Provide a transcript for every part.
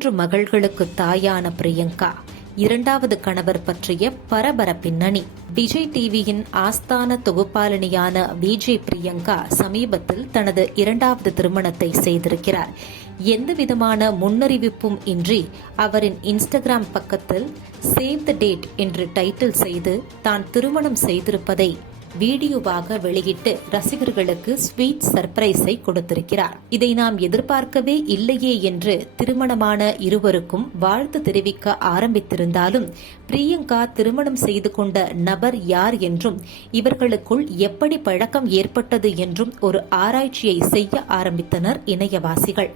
மூன்று மகள்களுக்கு தாயான பிரியங்கா. இரண்டாவது கணவர் பற்றிய பரபர பின்னணி. விஜய் டிவியின் ஆஸ்தான தொகுப்பாளினியான விஜய் பிரியங்கா சமீபத்தில் தனது இரண்டாவது திருமணத்தை செய்திருக்கிறார். எந்தவிதமான முன்னறிவிப்பும் இன்றி அவரின் இன்ஸ்டாகிராம் பக்கத்தில் சேவ் த டேட் என்று டைட்டில் செய்து தான் திருமணம் செய்திருப்பதை வீடியோவாக வெளியிட்டு ரசிகர்களுக்கு ஸ்வீட் சர்ப்ரைஸை கொடுத்திருக்கிறார். இதை நாம் எதிர்பார்க்கவே இல்லையே என்று திருமணமான இருவருக்கும் வாழ்த்து தெரிவிக்க ஆரம்பித்திருந்தாலும் பிரியங்கா திருமணம் செய்து கொண்ட நபர் யார் என்றும் இவர்களுக்குள் எப்படி பழக்கம் ஏற்பட்டது என்றும் ஒரு ஆராய்ச்சியை செய்ய ஆரம்பித்தனர் இணையவாசிகள்.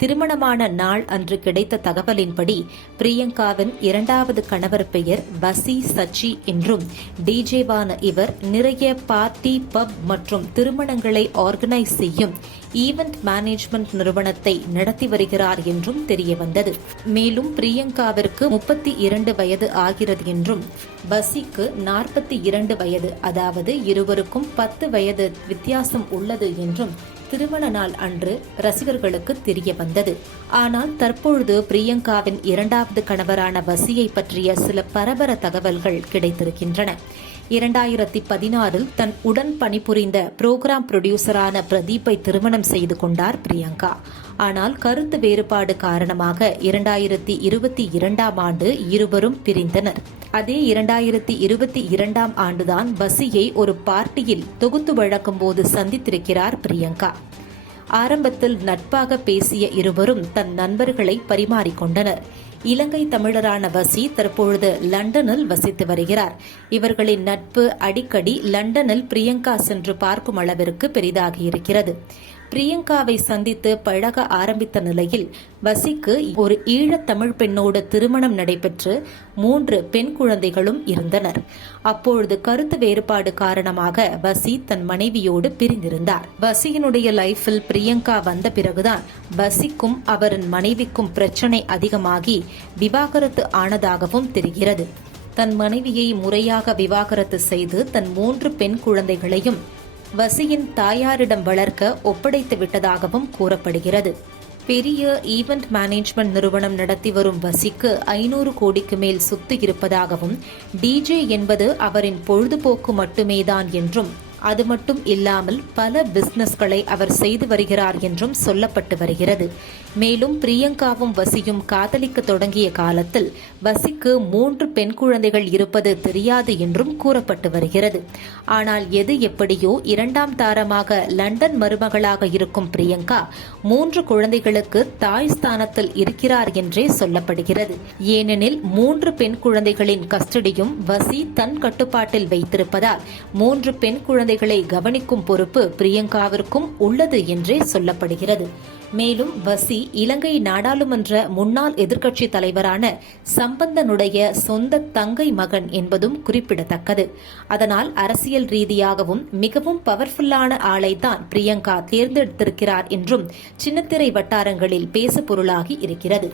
திருமணமான நாள் அன்று கிடைத்த தகவலின்படி பிரியங்காவின் இரண்டாவது கணவர் பெயர் பசி சச்சி என்றும் டிஜேவான இவர் நிறைய பார்ட்டி பப் மற்றும் திருமணங்களை ஆர்கனைஸ் செய்யும் ஈவெண்ட் மேனேஜ்மெண்ட் நிறுவனத்தை நடத்தி வருகிறார் என்றும் தெரியவந்தது. மேலும் பிரியங்காவிற்கு முப்பத்தி இரண்டு வயது ஆகிறது என்றும் பசிக்கு நாற்பத்தி இரண்டு வயது அதாவது இருவருக்கும் பத்து வயது வித்தியாசம் உள்ளது என்றும் திருமண நாள் அன்று ரசிகர்களுக்கு தெரிய வந்தது. ஆனால் தற்பொழுது பிரியங்காவின் இரண்டாவது கணவரான வசியை பற்றிய சில பரபர தகவல்கள் கிடைத்திருக்கின்றன. இரண்டாயிரத்தி பதினாறில் தன் உடன் பணிபுரிந்த புரோகிராம் புரொடியூசரான பிரதீப்பை திருமணம் செய்து கொண்டார் பிரியங்கா. ஆனால் கருத்து வேறுபாடு காரணமாக இரண்டாயிரத்தி இருபத்தி இரண்டாம் ஆண்டு இருவரும் பிரிந்தனர். அதே இரண்டாயிரத்தி இருபத்தி இரண்டாம் ஆண்டுதான் பசியை ஒரு பார்ட்டியில் தொகுத்து வழக்கும் போது சந்தித்திருக்கிறார் பிரியங்கா. ஆரம்பத்தில் நட்பாக பேசிய இருவரும் தன் நண்பர்களை பரிமாறிக்கொண்டனர். இலங்கை தமிழரான வசி தற்பொழுது லண்டனில் வசித்து வருகிறார். இவர்களின் நட்பு அடிக்கடி லண்டனில் பிரியங்கா சென்று பார்க்கும் அளவிற்கு பெரிதாகியிருக்கிறது. பிரியங்காவை சந்தித்து பழக ஆரம்பித்த நிலையில் வசிக்கு ஒரு ஈழத்தமிழ் பெண்ணோடு திருமணம் நடைபெற்று மூன்று பெண் குழந்தைகளும் இருந்தனர். அப்பொழுது கருத்து வேறுபாடு காரணமாக வசி தன் மனைவியோடு பிரிந்திருந்தார். வசியினுடைய லைஃபில் பிரியங்கா வந்த பிறகுதான் வசிக்கும் அவரின் மனைவிக்கும் பிரச்சனை அதிகமாகி விவாகரத்து ஆனதாகவும் தெரிகிறது. தன் மனைவியை முறையாக விவாகரத்து செய்து தன் மூன்று பெண் குழந்தைகளையும் வசியின் தாயாரிடம் வளர்க்க ஒப்படைத்து விட்டதாகவும் கூறப்படுகிறது. பெரிய ஈவெண்ட் மேனேஜ்மெண்ட் நிறுவனம் நடத்தி வரும் வசிக்கு ஐநூறு கோடிக்கு மேல் சொத்து இருப்பதாகவும் டிஜே என்பது அவரின் பொழுதுபோக்கு மட்டுமேதான் என்றும் அது மட்டும் இல்லாமல் பல பிசினஸ்களை அவர் செய்து வருகிறார் என்றும் சொல்லப்பட்டு வருகிறது. மேலும் பிரியங்காவும் வசியும் காதலிக்க தொடங்கிய காலத்தில் வசிக்கு மூன்று பெண் குழந்தைகள் இருப்பது தெரியாது என்றும் கூறப்பட்டு வருகிறது. ஆனால் எது எப்படியோ இரண்டாம் தாரமாக லண்டன் மருமகளாக இருக்கும் பிரியங்கா மூன்று குழந்தைகளுக்கு தாய் ஸ்தானத்தில் இருக்கிறார் என்றே சொல்லப்படுகிறது. ஏனெனில் மூன்று பெண் குழந்தைகளின் கஸ்டடியும் வசி தன் கட்டுப்பாட்டில் வைத்திருப்பதால் மூன்று பெண் குழந்தை குழந்தைகளை கவனிக்கும் பொறுப்பு பிரியங்காவிற்கும் உள்ளது என்றே சொல்லப்படுகிறது. மேலும் வசி இலங்கை நாடாளுமன்ற முன்னாள் எதிர்க்கட்சி தலைவரான சம்பந்தனுடைய சொந்த தங்கை மகன் என்பதும் குறிப்பிடத்தக்கது. அதனால் அரசியல் ரீதியாகவும் மிகவும் பவர்ஃபுல்லான ஆளைத்தான் பிரியங்கா தேர்ந்தெடுத்திருக்கிறார் என்றும் சின்னத்திரை வட்டாரங்களில் பேசு பொருளாகி இருக்கிறது.